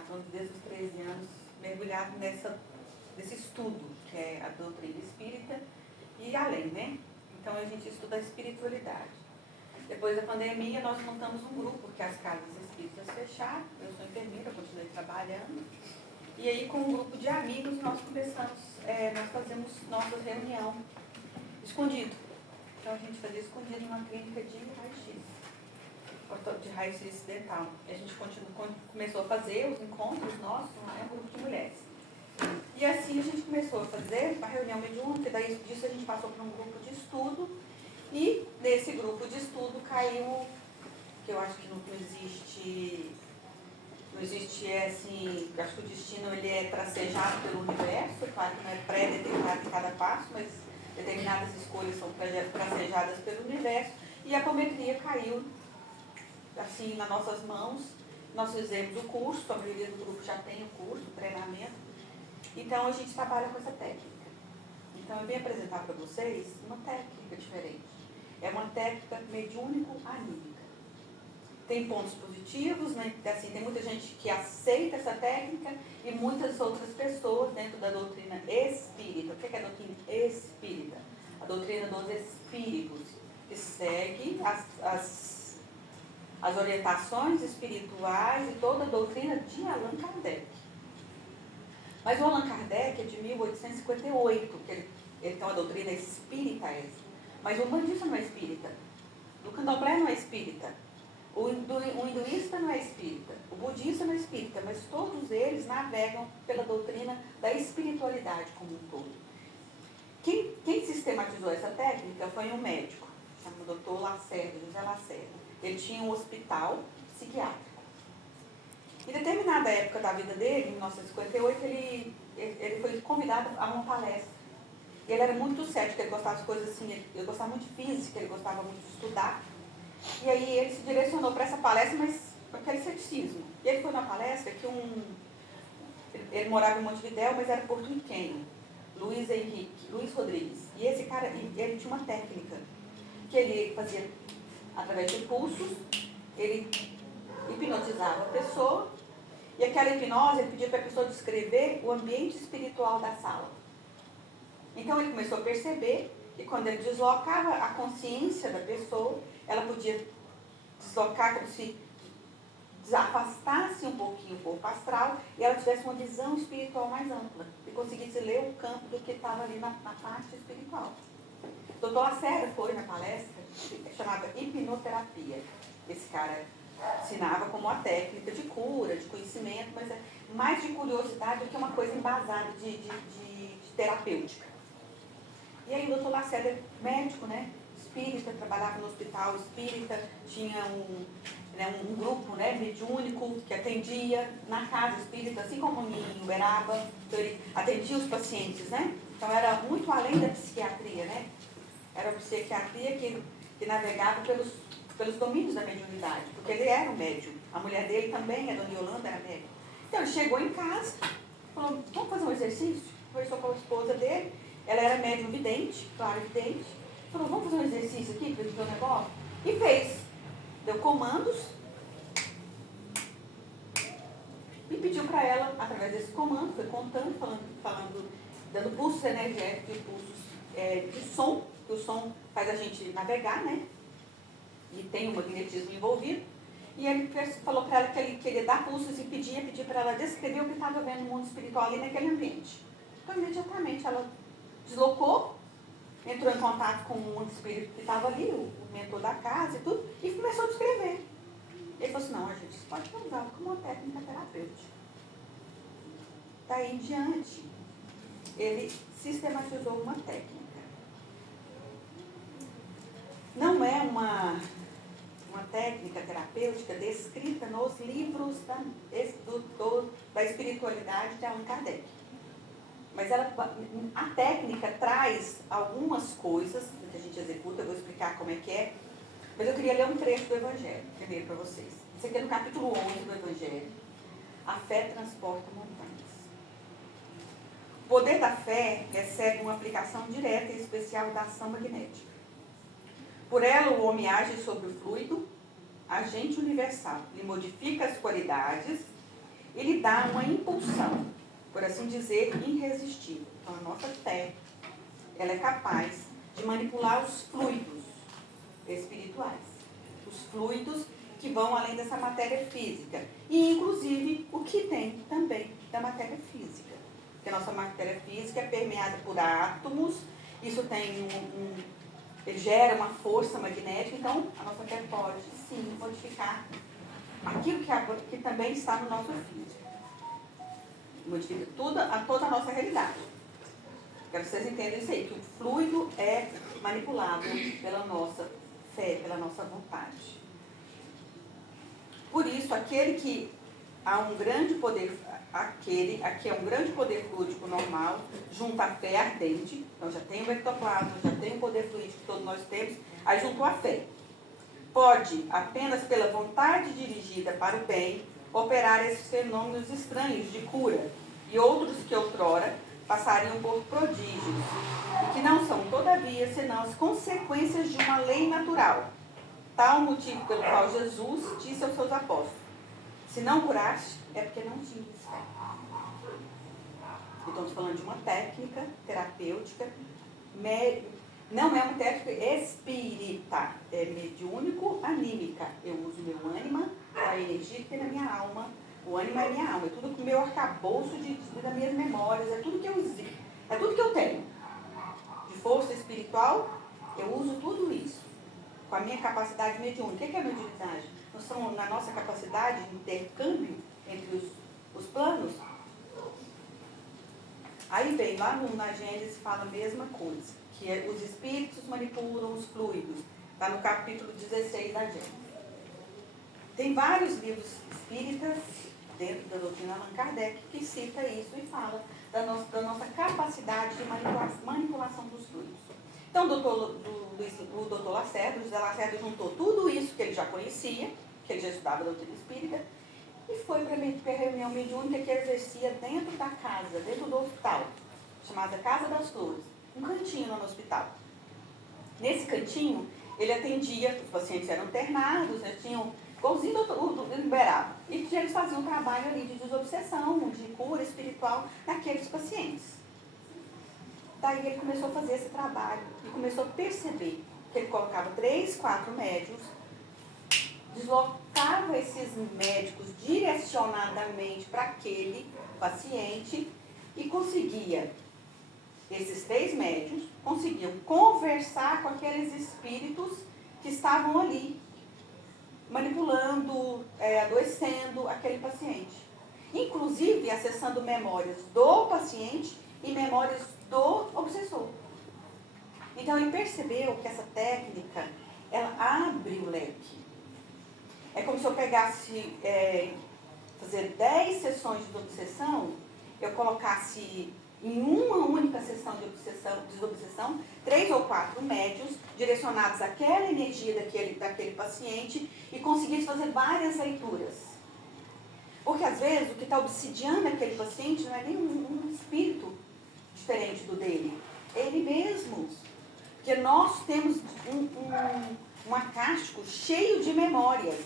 Estamos desde os 13 anos mergulhados nesse estudo, que é a doutrina espírita e além, né? Então a gente estuda a espiritualidade. Depois da pandemia, nós montamos um grupo, porque as casas espíritas fecharam, eu sou enfermeira, continuei trabalhando. E aí, com um grupo de amigos, nós fazemos nossa reunião escondido. Então a gente fazia escondido numa clínica de raio-x dental. E a gente começou a fazer os encontros nossos, um grupo de mulheres. E assim a gente começou a fazer a reunião mediúnica, daí disso a gente passou para um grupo de estudo, e nesse grupo de estudo caiu, que eu acho que não existe assim, acho que o destino ele é tracejado pelo universo, claro que não é pré-determinado em cada passo, mas determinadas escolhas são tracejadas pelo universo, e a apometria caiu assim nas nossas mãos. Nós fizemos o curso, a maioria do grupo já tem o curso, o treinamento, então a gente trabalha com essa técnica. Então eu vim apresentar para vocês uma técnica diferente. É uma técnica mediúnico-anímica. Tem pontos positivos, né? Assim, tem muita gente que aceita essa técnica e muitas outras pessoas dentro da doutrina espírita. O que é a doutrina espírita? A doutrina dos espíritos, que segue as orientações espirituais e toda a doutrina de Allan Kardec. Mas o Allan Kardec é de 1858, que ele tem uma doutrina espírita essa. Mas o umbandista não é espírita, o candomblé não é espírita, o hinduísta não é espírita, o budista não é espírita, mas todos eles navegam pela doutrina da espiritualidade como um todo. Quem sistematizou essa técnica foi um médico, chamado Dr. Lacerda, José Lacerda. Ele tinha um hospital psiquiátrico. Em determinada época da vida dele, em 1958, ele foi convidado a uma palestra. Ele era muito cético, ele gostava de coisas assim, ele gostava muito de física, ele gostava muito de estudar. E aí ele se direcionou para essa palestra, mas com aquele ceticismo. E ele foi na palestra que ele morava em Montevidéu, mas era porto-riquenho, Luiz Rodrigues. E esse cara, ele tinha uma técnica que ele fazia através de pulsos, ele hipnotizava a pessoa, e aquela hipnose, ele pedia para a pessoa descrever o ambiente espiritual da sala. Então ele começou a perceber que quando ele deslocava a consciência da pessoa, ela podia deslocar como se desafastasse um pouquinho o corpo astral e ela tivesse uma visão espiritual mais ampla e conseguisse ler o campo do que estava ali na parte espiritual. O Dr. Lacerda foi na palestra, chamava hipnoterapia. Esse cara ensinava como uma técnica de cura, de conhecimento, mas é mais de curiosidade do que uma coisa embasada de terapêutica. E aí o doutor Lacerda, médico, né, espírita, trabalhava no hospital espírita, tinha um grupo, né, mediúnico que atendia na casa espírita, assim como em Uberaba, então ele atendia os pacientes, né? Então era muito além da psiquiatria, né? Era a psiquiatria que navegava pelos domínios da mediunidade, porque ele era um médium. A mulher dele também, a dona Yolanda, era médium. Então ele chegou em casa, falou, vamos fazer um exercício? Conversou com a esposa dele, ela era médium vidente, claro, vidente. Falou, vamos fazer um exercício aqui para gente ver o negócio? E fez. Deu comandos e pediu para ela, através desse comando, foi contando, dando pulsos energéticos e pulsos de som, que o som faz a gente navegar, né? E tem um magnetismo envolvido. E ele falou para ela que ele queria dar pulsos e pedir para ela descrever o que estava vendo no mundo espiritual ali naquele ambiente. Então, imediatamente, ela deslocou, entrou em contato com um espírito que estava ali, o mentor da casa e tudo, e começou a descrever. Ele falou assim, não, a gente pode ser usado como uma técnica terapêutica. Daí em diante, ele sistematizou uma técnica. Não é uma técnica terapêutica descrita nos livros da espiritualidade de Allan Kardec. Mas a técnica traz algumas coisas que a gente executa, eu vou explicar como é que é, mas eu queria ler um trecho do Evangelho, primeiro para vocês. Isso aqui é no capítulo 11 do Evangelho. A fé transporta montanhas. O poder da fé recebe uma aplicação direta e especial da ação magnética. Por ela, o homem age sobre o fluido, agente universal, lhe modifica as qualidades ele dá uma impulsão, por assim dizer, irresistível. Então, a nossa fé, ela é capaz de manipular os fluidos espirituais. Os fluidos que vão além dessa matéria física. E, inclusive, o que tem também da matéria física. Porque a nossa matéria física é permeada por átomos, isso tem ele gera uma força magnética, então a nossa fé pode, sim, modificar aquilo que também está no nosso físico. Modifica toda a nossa realidade. Quero que vocês entendam isso aí, que o fluido é manipulado pela nossa fé, pela nossa vontade. Por isso, aquele que há um grande poder, aqui é um grande poder fluídico normal, junto à fé ardente, então já tem o ectoplasma, já tem o poder fluídico que todos nós temos, aí junto à fé. Pode, apenas pela vontade dirigida para o bem, operar esses fenômenos estranhos de cura, e outros que outrora passariam por prodígios, e que não são, todavia, senão as consequências de uma lei natural. Tal motivo pelo qual Jesus disse aos seus apóstolos: se não curaste, é porque não tinhas fé. Estamos falando de uma técnica terapêutica, não é uma técnica espírita, é mediúnico-anímica. Eu uso meu ânima, a energia que tem na minha alma. O ânima é minha alma, é tudo que o meu arcabouço das minhas memórias, é tudo que eu uso, é tudo que eu tenho. De força espiritual, eu uso tudo isso. Com a minha capacidade mediúnica. O que é a mediunidade? Nós estamos na nossa capacidade de intercâmbio entre os planos. Aí vem lá na Gênesis, fala a mesma coisa, que os espíritos manipulam os fluidos. Está no capítulo 16 da Gênesis. Tem vários livros espíritas dentro da doutrina Allan Kardec que cita isso e fala da nossa capacidade de manipulação dos fluidos. Então, o doutor Lacerda, o José Lacerda juntou tudo isso que ele já conhecia, que ele já estudava da doutrina espírita, e foi para a reunião mediúnica que ele exercia dentro da casa, dentro do hospital, chamada Casa das Flores, um cantinho lá no hospital. Nesse cantinho, ele atendia, os pacientes eram internados, né, tinham, igualzinho o liberava, e eles faziam um trabalho ali de desobsessão, de cura espiritual naqueles pacientes. Daí ele começou a fazer esse trabalho e começou a perceber que ele colocava 3, 4 médios, deslocava esses médicos direcionadamente para aquele paciente e conseguia, esses 3 médios, conseguiam conversar com aqueles espíritos que estavam ali, manipulando, adoecendo aquele paciente. Inclusive acessando memórias do paciente e memórias do obsessor. Então ele percebeu que essa técnica, ela abre o leque. É como se eu pegasse, fazer 10 sessões de obsessão, eu colocasse em uma única sessão de desobsessão 3 ou 4 médios direcionados àquela energia daquele paciente e conseguisse fazer várias leituras. Porque às vezes o que está obsidiando aquele paciente não é nem um espírito diferente do dele, é ele mesmo. Porque nós temos um acástico cheio de memórias.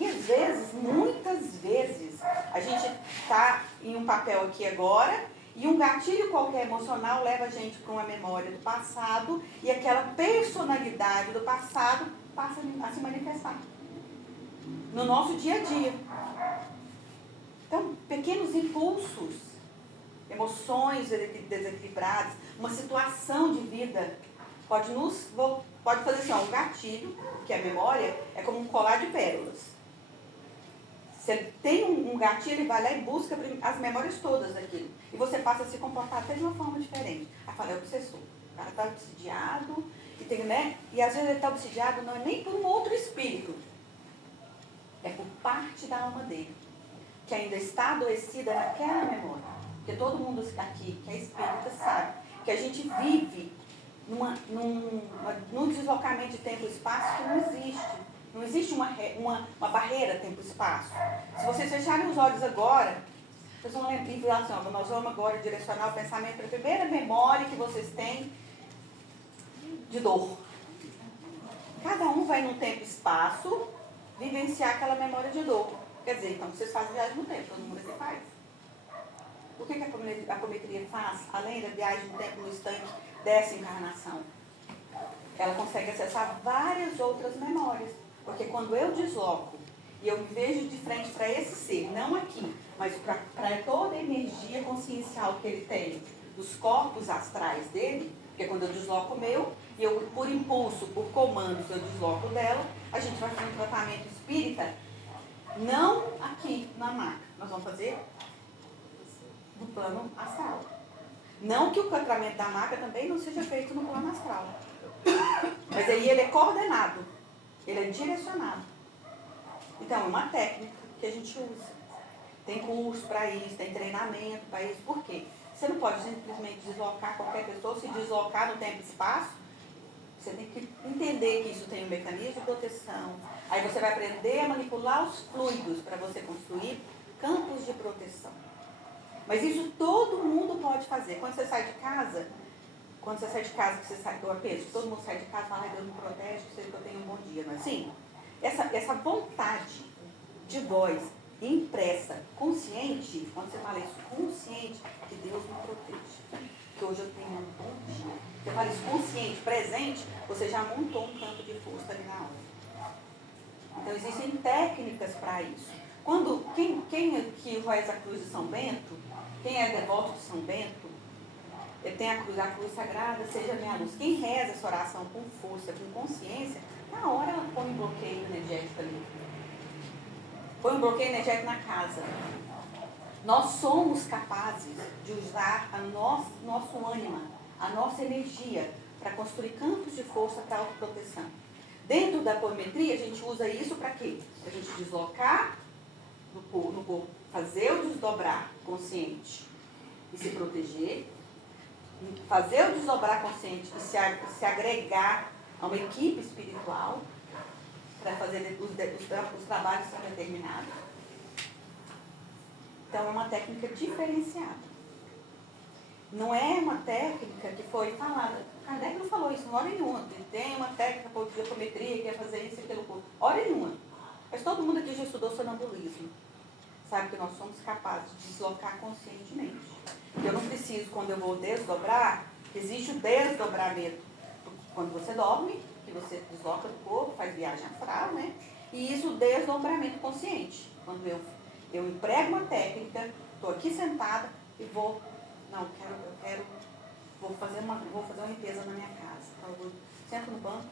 E às vezes, muitas vezes, a gente está em um papel aqui agora e um gatilho qualquer emocional leva a gente para uma memória do passado e aquela personalidade do passado passa a se manifestar no nosso dia a dia. Então, pequenos impulsos, emoções desequilibradas, uma situação de vida pode fazer assim, um gatilho, que é a memória, é como um colar de pérolas. Se ele tem um gatilho, ele vai lá e busca as memórias todas daquilo. E você passa a se comportar até de uma forma diferente. Aí fala, é obsessor. O cara está obsidiado, e às vezes ele está obsidiado não é nem por um outro espírito. É por parte da alma dele, que ainda está adoecida naquela memória. Porque todo mundo aqui que é espírita sabe que a gente vive num deslocamento de tempo e espaço que não existe. Não existe uma barreira tempo-espaço. Se vocês fecharem os olhos agora, vocês vão lembrar assim, nós vamos agora direcionar o pensamento para a primeira memória que vocês têm de dor. Cada um vai num tempo e espaço vivenciar aquela memória de dor. Quer dizer, então, vocês fazem viagem no tempo, todo mundo aqui faz. O que a apometria faz, além da viagem no tempo no instante dessa encarnação? Ela consegue acessar várias outras memórias. Porque quando eu desloco e eu me vejo de frente para esse ser, não aqui, mas para toda a energia consciencial que ele tem, dos corpos astrais dele, porque quando eu desloco o meu, e eu, por impulso, por comandos, eu desloco dela, a gente vai fazer um tratamento espírita, não aqui na maca. Nós vamos fazer no plano astral. Não que o tratamento da maca também não seja feito no plano astral. Mas aí ele é coordenado, ele é direcionado. Então, é uma técnica que a gente usa. Tem curso para isso, tem treinamento para isso. Por quê? Você não pode simplesmente deslocar qualquer pessoa, se deslocar no tempo e espaço. Você tem que entender que isso tem um mecanismo de proteção. Aí você vai aprender a manipular os fluidos para você construir campos de proteção. Mas isso todo mundo pode fazer. Quando você sai de casa, que você sai do apeso, todo mundo sai de casa e fala, Deus me protege, que eu tenha um bom dia, não é assim? Essa vontade de voz impressa, consciente, quando você fala isso, consciente, que Deus me protege, que hoje eu tenho um bom dia. Você fala isso consciente, presente, você já montou um campo de força ali na hora. Então existem técnicas para isso. Quem aqui reza a cruz de São Bento, quem é devoto de São Bento, ele tem a cruz sagrada, seja minha luz. Quem reza essa oração com força, com consciência, na hora ela põe um bloqueio energético ali. Põe um bloqueio energético na casa. Nós somos capazes de usar nosso ânima, a nossa energia, para construir campos de força para autoproteção. Dentro da apometria, a gente usa isso para quê? Para a gente deslocar no corpo, fazer o desdobrar consciente e se proteger, fazer o desdobrar consciente e se agregar a uma equipe espiritual para fazer os trabalhos são determinados. Então é uma técnica diferenciada. Não é uma técnica que foi falada. Kardec não falou isso em hora nenhuma. Tem uma técnica de apometria que é fazer isso e aquilo. Hora nenhuma. Mas todo mundo aqui já estudou sonambulismo. Sabe que nós somos capazes de deslocar conscientemente. Eu não preciso, quando eu vou desdobrar, existe o desdobramento. Quando você dorme, que você desloca do corpo, faz viagem astral, né? E isso, o desdobramento consciente. Quando eu emprego uma técnica, estou aqui sentada e vou fazer uma limpeza na minha casa. Então eu sento no banco,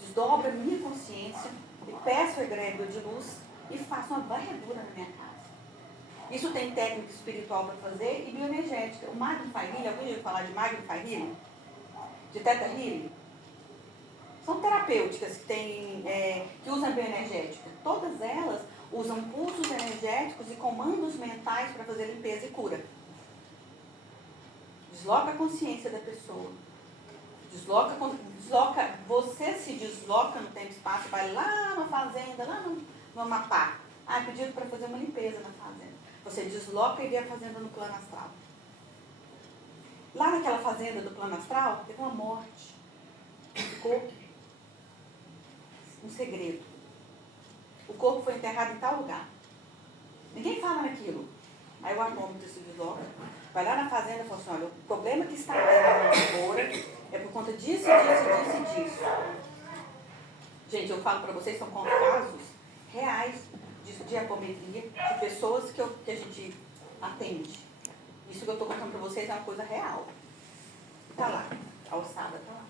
desdobro a minha consciência e peço a egrégora de luz e faço uma varredura na minha casa. Isso tem técnica espiritual para fazer e bioenergética. O Magnify Healing, alguém já ouviu falar de Magnify Healing? De Theta Healing? São terapêuticas que usam bioenergética. Todas elas usam pulsos energéticos e comandos mentais para fazer limpeza e cura. Desloca a consciência da pessoa. Você se desloca no tempo e espaço, vai lá na fazenda, lá no Amapá. Pedido para fazer uma limpeza na fazenda. Você desloca e vê a fazenda no plano astral. Lá naquela fazenda do plano astral, teve uma morte. Ficou um segredo. O corpo foi enterrado em tal lugar. Ninguém fala naquilo. Aí o armômetro se desloca, vai lá na fazenda e fala assim, olha, o problema que está lá agora é por conta disso, disso e disso. Gente, eu falo para vocês, são casos reais de apometria, de pessoas que a gente atende. Isso que eu estou contando para vocês é uma coisa real. Está lá, a alçada está lá.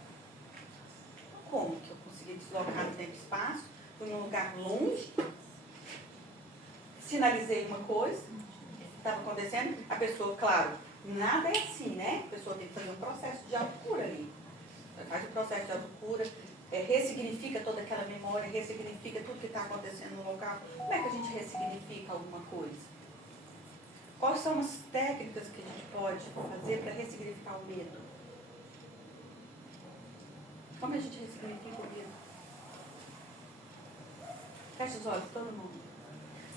Como que eu consegui deslocar no tempo e espaço? Fui num lugar longe, sinalizei uma coisa, estava acontecendo, a pessoa, claro, nada é assim, né? A pessoa tem que fazer um processo de autocura ali. Faz o processo de autocura, ressignifica toda aquela memória, ressignifica tudo que está acontecendo no local. Como é que a gente ressignifica alguma coisa? Quais são as técnicas que a gente pode fazer para ressignificar o medo? Como a gente ressignifica o medo? Fecha os olhos, todo mundo.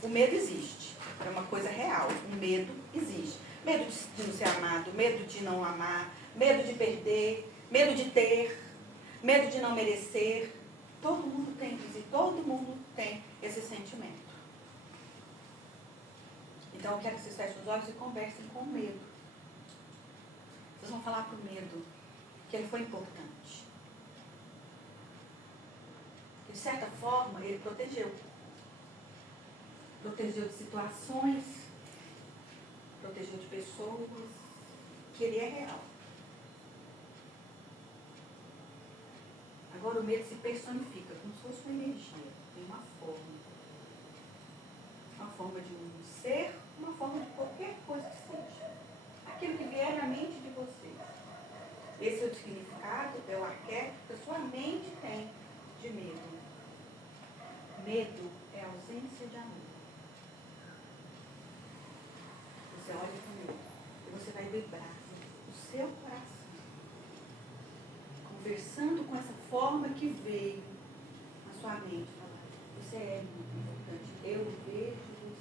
O medo existe. É uma coisa real. O medo existe. Medo de não ser amado, medo de não amar, medo de perder, medo de ter, medo de não merecer. Todo mundo tem isso e todo mundo tem esse sentimento. Então eu quero que vocês fechem os olhos e conversem com o medo. Vocês vão falar para o medo que ele foi importante. De certa forma, ele protegeu. Protegeu de situações, protegeu de pessoas, que ele é real. Agora o medo se personifica, como se fosse uma energia, tem uma forma. Uma forma de um ser, uma forma de qualquer coisa que seja. Aquilo que vier na mente de vocês. Esse é o significado, é o arquétipo que a sua mente tem de medo. Medo é ausência de amor. Você olha para o medo e você vai vibrar o seu coração, conversando com essa forma que veio na sua mente. Você é muito importante. Eu vejo você.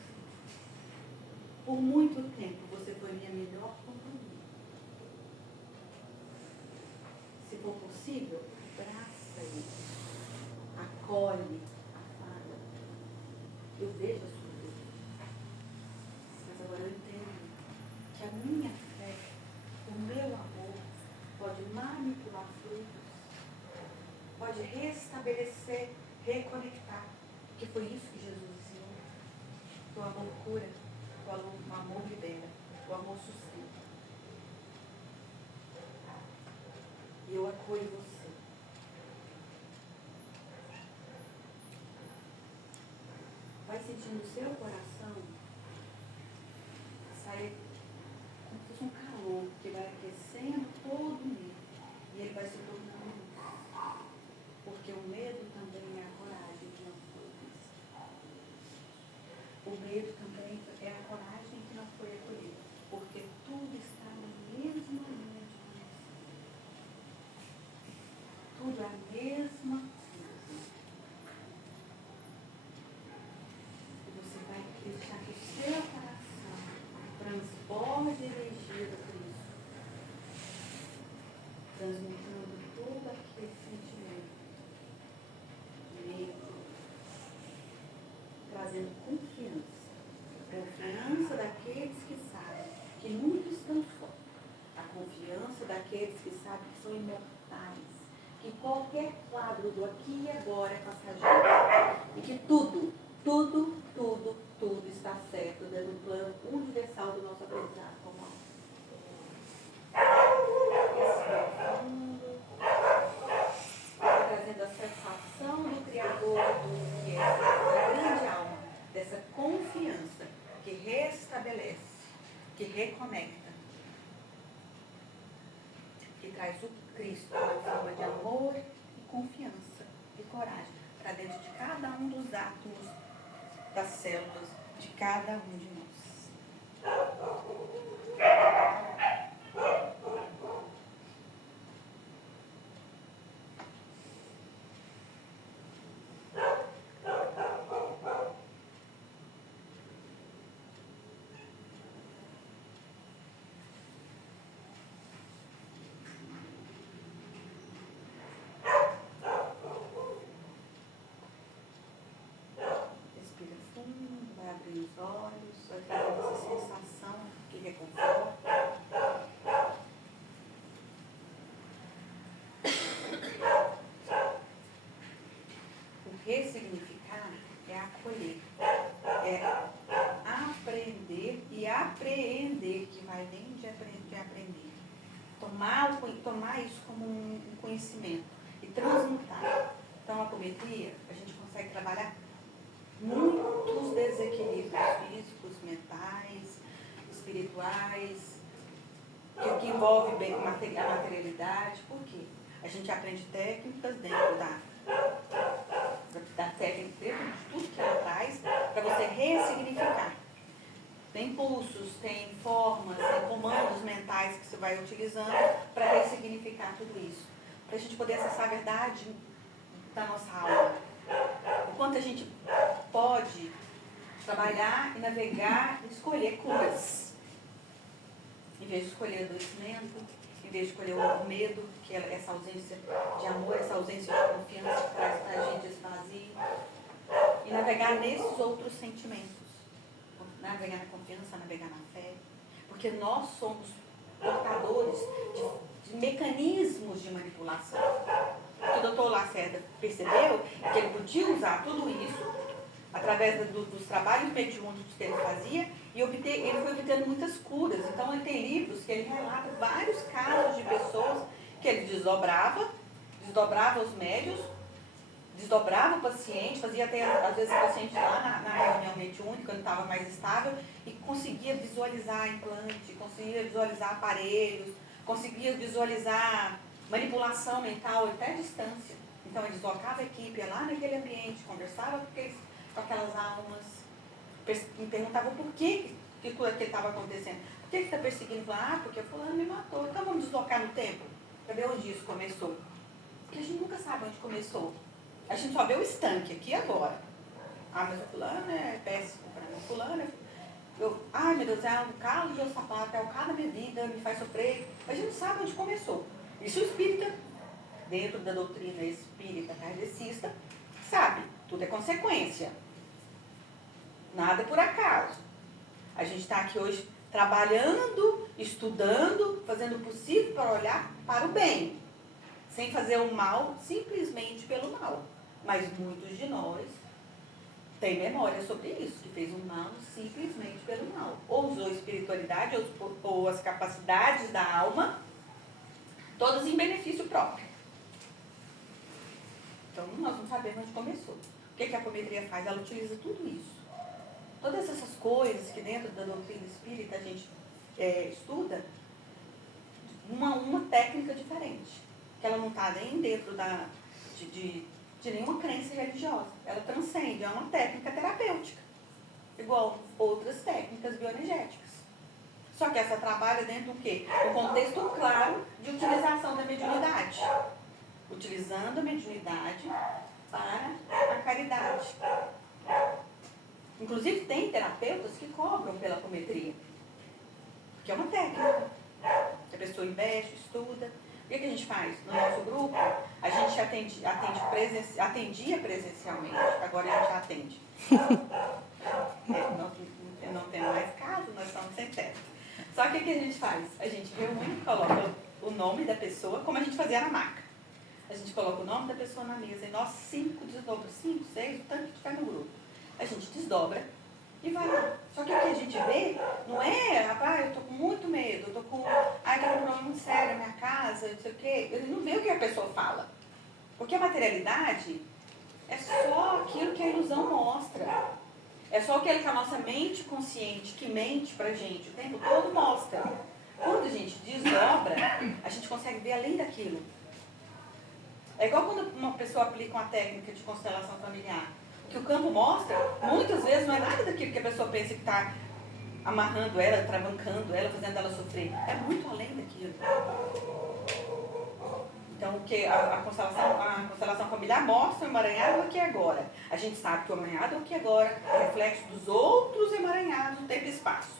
Por muito tempo você foi minha melhor companhia. Se for possível, abraça ele, acolhe, afala. Eu vejo a sua vida. Mas agora eu entendo que a minha fé, o meu amor, pode manipular frutos, pode restabelecer, reconectar. Que foi isso que Jesus ensinou. Que o amor cura, o amor libera, o amor sustenta. E eu acolho você. Vai sentindo o seu coração sair como se fosse um calor que vai aquecendo todo o medo. E ele vai se tornando luz. Porque o medo também é a coragem que não foi vista. O medo também é a coragem que não foi acolhida. Porque tudo está na mesma linha de conexão. Tudo é a mesma coisa. E você vai deixar que o seu coração transborde a energia do Cristo, transmitindo todo aquele sentimento de medo, trazendo confiança. Confiança daqueles que sabem que nunca estão só. A confiança daqueles que sabem que são imortais. Que qualquer quadro do aqui e agora é passageiro. E que tudo está certo dentro do plano universal do nosso aprendizado como alma. Respirando, trazendo a sensação do Criador do que é a grande alma, dessa confiança que restabelece, que reconecta, que traz o Cristo na forma de amor e confiança e coragem para dentro de cada um dos átomos das células de cada um de nós. Respira fundo, vai abrir os olhos, vai trazer essa sensação que reconforta. O ressignificar é acolher, é aprender e apreender, que vai além de aprender. Tomar isso como um conhecimento e transmutar. Então, a apometria, a gente consegue trabalhar muitos desequilíbrios físicos, mentais, espirituais, que envolve bem a materialidade. Por quê? A gente aprende técnicas dentro da técnica, dentro de tudo que ela traz, para você ressignificar. Tem pulsos, tem formas, tem comandos mentais que você vai utilizando para ressignificar tudo isso. Para a gente poder acessar a verdade da nossa alma. O quanto a gente pode trabalhar e navegar e escolher curas. Em vez de escolher adoecimento, em vez de escolher o medo, que é essa ausência de amor, essa ausência de confiança que traz para a gente esse vazio. E navegar nesses outros sentimentos. navegar na confiança, navegar na fé. Porque nós somos portadores de mecanismos de manipulação. O que o doutor Lacerda percebeu é que ele podia usar tudo isso através dos trabalhos mediúnicos que ele fazia e ele foi obtendo muitas curas. Então ele tem livros que ele relata vários casos de pessoas que ele desdobrava os médios, desdobrava o paciente, fazia até às vezes o paciente lá na reunião mediúnica, quando estava mais estável, e conseguia visualizar implante, conseguia visualizar aparelhos, conseguia visualizar manipulação mental até a distância. Então ele deslocava a equipe, ia lá naquele ambiente, conversava com aquelas almas, me perguntavam por que tudo aquilo estava acontecendo. Por que está perseguindo? Porque fulano me matou. Então vamos deslocar no tempo. Cadê onde isso começou? Porque a gente nunca sabe onde começou. A gente só vê o estanque aqui agora. Mas o fulano é péssimo para mim. O fulano ai meu Deus, é o calo do meu sapato, é o calo da minha vida, me faz sofrer. A gente não sabe onde começou. Isso o espírita, dentro da doutrina espírita kardecista, sabe. Tudo é consequência. Nada é por acaso. A gente está aqui hoje trabalhando, estudando, fazendo o possível para olhar para o bem. Sem fazer o mal simplesmente pelo mal. Mas muitos de nós têm memória sobre isso, que fez o mal simplesmente pelo mal. Ou usou a espiritualidade, ou as capacidades da alma, todas em benefício próprio. Então nós não sabemos onde começou. O que a apometria faz? Ela utiliza tudo isso. Todas essas coisas que dentro da doutrina espírita a gente estuda, uma técnica diferente. Que ela não está nem dentro de nenhuma crença religiosa. Ela transcende, é uma técnica terapêutica. Igual outras técnicas bioenergéticas. Só que essa trabalha dentro do quê? Um contexto claro de utilização da mediunidade. Utilizando a mediunidade para a caridade. Inclusive tem terapeutas que cobram pela apometria. Porque é uma técnica. A pessoa investe, estuda. O que a gente faz? No nosso grupo, a gente atendia presencialmente, agora a gente atende. Nós não temos mais casa, nós estamos sem teto. Só que o que a gente faz? A gente reúne, coloca o nome da pessoa, como a gente fazia na maca. A gente coloca o nome da pessoa na mesa e nós 5 desdobramos, 5, 6, o tanto que tiver no grupo. A gente desdobra e vai lá. Só que o que a gente vê não é, eu tô com muito medo, eu tô com um problema muito sério na minha casa, não sei o quê. Ele não vê o que a pessoa fala. Porque a materialidade é só aquilo que a ilusão mostra. É só aquilo que a nossa mente consciente, que mente pra gente o tempo todo, mostra. Quando a gente desdobra, a gente consegue ver além daquilo. É igual quando uma pessoa aplica uma técnica de constelação familiar. O que o campo mostra, muitas vezes não é nada daquilo que a pessoa pensa que está amarrando ela, travancando ela, fazendo ela sofrer. É muito além daquilo. Então, o que a constelação familiar mostra o emaranhado aqui e agora. A gente sabe que o emaranhado aqui e agora é reflexo dos outros emaranhados no tempo e espaço.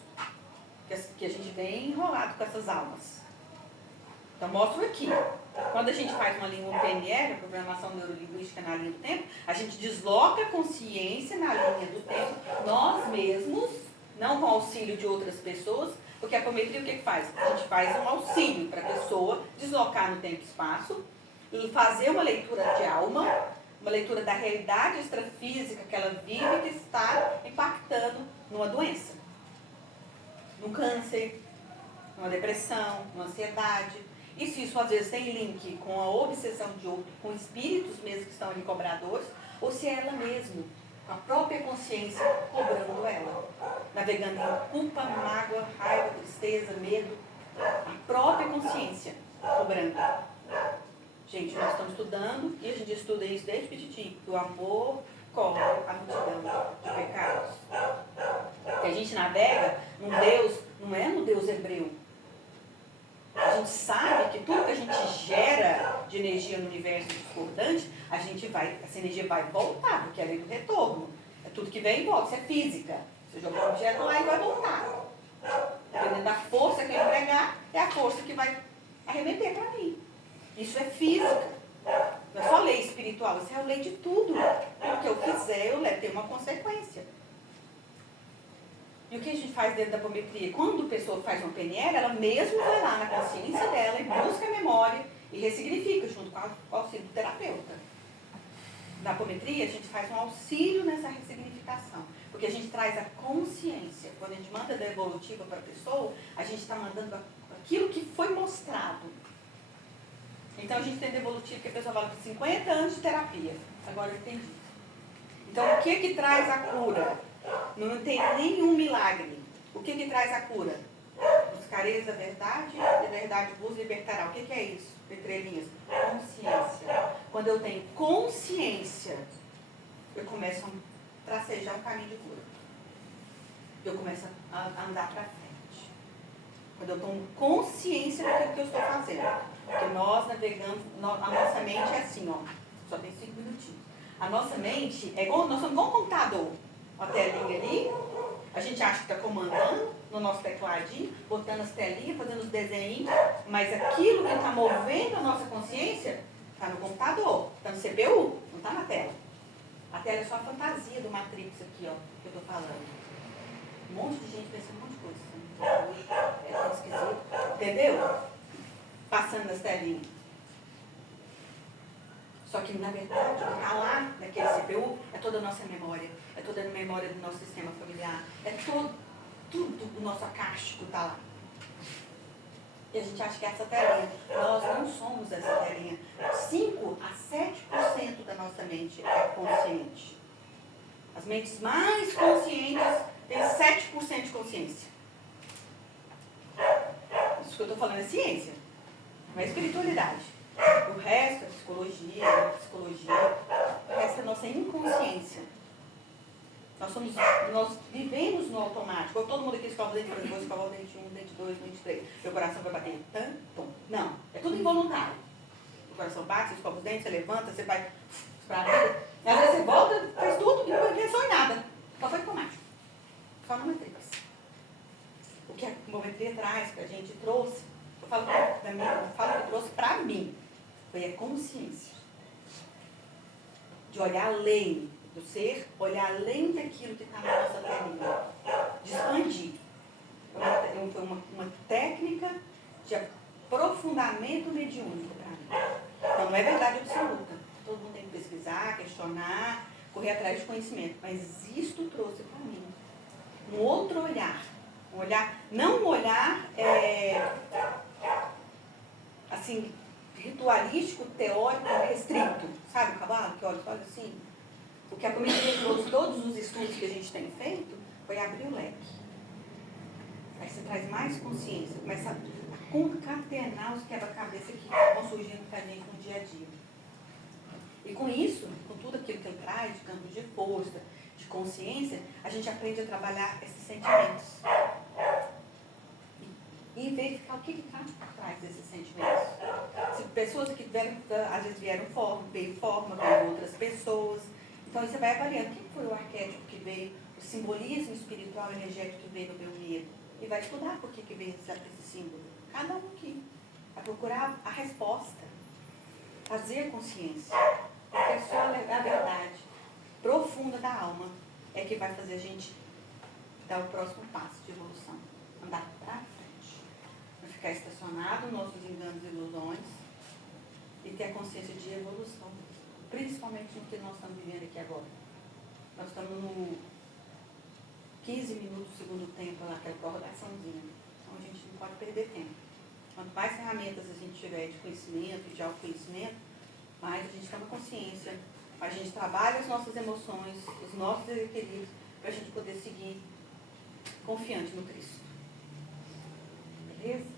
Que a gente vem enrolado com essas almas. Então, mostra aqui. Quando a gente faz uma língua PNL, programação neurolinguística na linha do tempo, a gente desloca a consciência na linha do tempo, nós mesmos, não com auxílio de outras pessoas, porque a apometria o que faz? A gente faz um auxílio para a pessoa deslocar no tempo e espaço e fazer uma leitura de alma, uma leitura da realidade extrafísica que ela vive e que está impactando numa doença, num câncer, numa depressão, numa ansiedade. E se isso às vezes tem link com a obsessão de outro, com espíritos mesmo que estão ali cobradores, ou se é ela mesma, com a própria consciência cobrando ela, navegando em culpa, mágoa, raiva, tristeza, medo, a própria consciência cobrando. Gente, nós estamos estudando, e a gente estuda isso desde petitico, que o amor cobre a multidão de pecados. Que a gente navega num Deus, não é no Deus hebreu. A gente sabe que tudo que a gente gera de energia no universo discordante, essa energia vai voltar, porque é a lei do retorno. É tudo que vem e volta, isso é física. Você joga um objeto lá e vai voltar. Dependendo da força que eu empregar, é a força que vai arremeter para mim. Isso é física. Não é só lei espiritual, isso é a lei de tudo. O que eu fizer, eu tenho uma consequência. E o que a gente faz dentro da apometria? Quando a pessoa faz uma PNL, ela mesmo vai lá na consciência dela e busca a memória e ressignifica junto com o auxílio do terapeuta. Na apometria, a gente faz um auxílio nessa ressignificação, porque a gente traz a consciência. Quando a gente manda da evolutiva para a pessoa, a gente está mandando aquilo que foi mostrado. Então, a gente tem devolutivo que a pessoa fala de 50 anos de terapia. Agora eu entendi. Então, o que traz a cura? Não tem nenhum milagre. O que traz a cura? Buscareis a verdade e a verdade vos libertará. O que é isso? Entre linhas. Consciência. Quando eu tenho consciência, eu começo a tracejar um caminho de cura. Eu começo a andar para frente. Quando eu tomo consciência daquilo que eu estou fazendo. Porque nós navegamos, a nossa mente é assim, ó. Só tem 5 minutinhos. A nossa mente é igual, nós somos igual um computador. Uma telinha ali, a gente acha que está comandando no nosso tecladinho, botando as telinhas, fazendo os desenhos, mas aquilo que está movendo a nossa consciência está no computador, está no CPU, não está na tela. A tela é só a fantasia do Matrix aqui, ó, que eu estou falando. Um monte de gente pensa um monte de coisa. É tão esquisito. Entendeu? Passando nas telinhas. Só que, na verdade, o que está lá naquele CPU é toda a nossa memória. É toda a memória do nosso sistema familiar. É tudo o nosso acástico está lá. E a gente acha que é essa telinha. Nós não somos essa telinha. 5 a 7% da nossa mente é consciente. As mentes mais conscientes têm 7% de consciência. Isso que eu estou falando é ciência. Não é espiritualidade. O resto é psicologia, o resto é nossa inconsciência. Nós vivemos no automático. Todo mundo aqui escova o dente, vou escovar o dente 1, dente 2, dente 3. Meu coração vai bater tanto. Não, é tudo involuntário. O coração bate, você escova os dentes, você levanta, você vai para a vida. Às vezes você volta, faz tudo e não pensou em nada. Só foi automático. Só no Matrix. O que a apometria traz, que a gente trouxe, eu falo que trouxe para mim, foi a consciência. De olhar além do ser, olhar além daquilo que está na nossa telinha. De expandir. Foi uma técnica de aprofundamento mediúnico para mim. Então não é verdade absoluta. Todo mundo tem que pesquisar, questionar, correr atrás de conhecimento. Mas isto trouxe para mim um outro olhar. Um olhar, não um olhar assim, ritualístico, teórico, restrito. Sabe o cavalo que olha assim? O que a apometria trouxe, todos os estudos que a gente tem feito, foi abrir o leque. Aí você traz mais consciência, começa a concatenar os quebra-cabeça que vão surgindo para a gente no dia a dia. E com isso, com tudo aquilo que ele traz, de campo de força, de consciência, a gente aprende a trabalhar esses sentimentos. E verificar o que está por trás desses sentimentos. Se pessoas que às vezes veio forma, veio outras pessoas. Então você vai avaliando quem foi o arquétipo que veio, o simbolismo espiritual energético que veio no meu medo. E vai estudar por que veio esse símbolo. Cada um aqui. Vai procurar a resposta. Fazer consciência. Porque só a verdade profunda da alma é que vai fazer a gente dar o próximo passo de evolução. Andar para frente. Não ficar estacionado nos nossos enganos e ilusões e ter a consciência de evolução. Principalmente no que nós estamos vivendo aqui agora. Nós estamos no 15 minutos do segundo tempo, lá, aquela prorrogaçãozinha. Então a gente não pode perder tempo. Quanto mais ferramentas a gente tiver de conhecimento, de autoconhecimento, mais a gente toma consciência, a gente trabalha as nossas emoções, os nossos desequilíbrios, para a gente poder seguir confiante no Cristo. Beleza?